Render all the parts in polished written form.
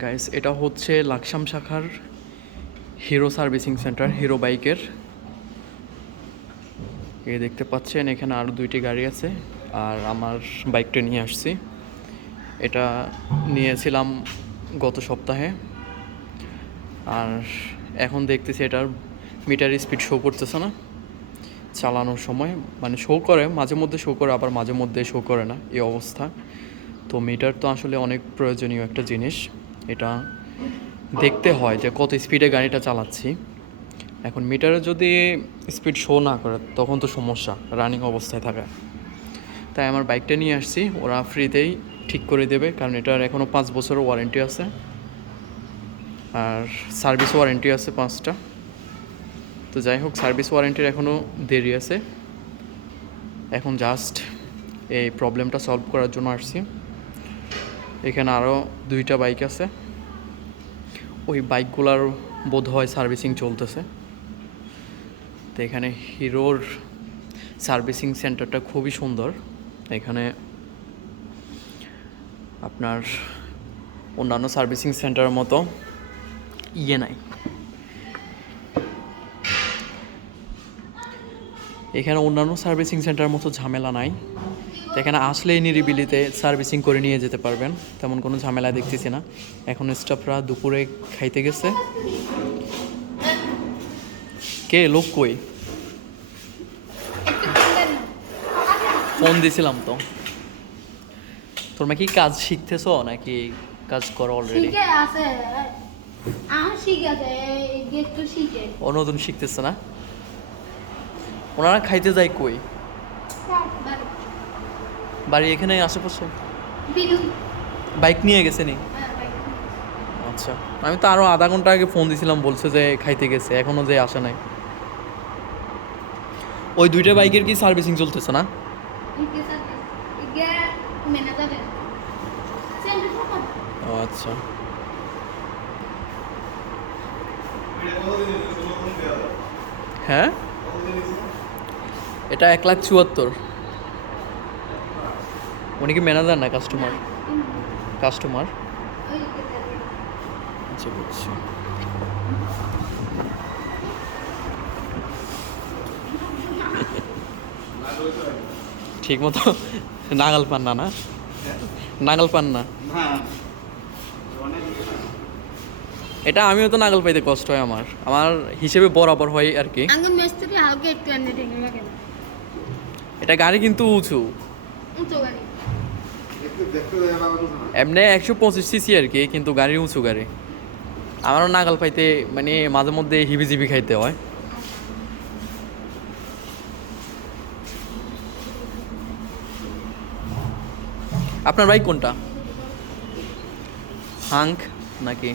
Guys, এটা হচ্ছে লাকসাম শাখার হিরো সার্ভিসিং সেন্টার, হিরো বাইকের। এই দেখতে পাচ্ছেন এখানে আরও 2টি গাড়ি আছে, আর আমার বাইকটা নিয়ে আসছি। এটা নিয়েছিলাম গত সপ্তাহে, আর এখন দেখতেছি এটার মিটার স্পিড শো করতেছে না চালানোর সময়। মানে শো করে, মাঝে মধ্যে শো করে, আবার মাঝে মধ্যে শো করে না, এই অবস্থা। তো মিটার তো আসলে অনেক প্রয়োজনীয় একটা জিনিস। এটা দেখতে হয় যে কত স্পিডে গাড়িটা চালাচ্ছি। এখন মিটারে যদি স্পিড শো না করে তখন তো সমস্যা, রানিং অবস্থায় থাকা। তাই আমার বাইকটা নিয়ে আসছি, ওরা ফ্রিতেই ঠিক করে দেবে, কারণ এটার এখনও 5 বছরের ওয়ারেন্টি আছে, আর সার্ভিস ওয়ারেন্টি আছে 5টা। তো যাই হোক, সার্ভিস ওয়ারেন্টির এখনও দেরি আছে। এখন জাস্ট এই প্রবলেমটা সলভ করার জন্য আসছি। এখানে আরও 2টা বাইক আছে, ওই বাইকগুলোর বোধ হয় সার্ভিসিং চলতেছে। তো এখানে হিরোর সার্ভিসিং সেন্টারটা খুবই সুন্দর। এখানে আপনার অন্যান্য সার্ভিসিং সেন্টারের মতো নাই, এখানে অন্যান্য সার্ভিসিং সেন্টারের মতো ঝামেলা নাই। তো এখানে আসলেই নিরিবিলিতে সার্ভিসিং করে নিয়ে যেতে পারবেন, তেমন কোনো ঝামেলা দেখতেছি না। এখন স্টাফরা দুপুরে খাইতে গেছে। কে লোক কই? ফোন দিছিলাম তো। তোর কি কাজ শিখতেছ নাকি কাজ করো অলরেডি? ও নতুন শিখতেছে না? ওনারা খাইতে যায় কই? বাড়ি এখানে আশেপাশে? বাইক নিয়ে গেছে নি? আচ্ছা, আমি তো আরো আধা ঘন্টা আগে ফোন দিছিলাম, বলছে যে খাইতে গেছে, এখনো যে আসে নাই। ওই 2টা বাইকের কি সার্ভিসিং চলতেছে না? ও আচ্ছা। হ্যাঁ, এটা 1,74,000। উনি কি ম্যানেজার না কাস্টমার? কাস্টমার। আচ্ছা, বুঝছি। ঠিক মতো নাগাল পান না? না নাগাল পান না? এটা আমিও তো নাগাল পাইতে কষ্ট হয়, আমার আমার হিসেবে বরাবর হয় আর কি। এটা গাড়ি কিন্তু উঁচু, এমনি 125 সিসি আর কি, কিন্তু গাড়ি উঁচু গাড়ি। আমারও নাগাল পাইতে মানে মাঝে মধ্যে হিবিজিবি খাইতে হয়। আপনার বাইক কোনটা? হাঙ্ক নাকি?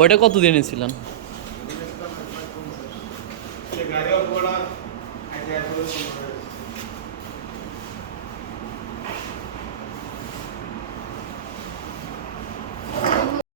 ওইটা কত দিয়ে নিয়েছিলেন?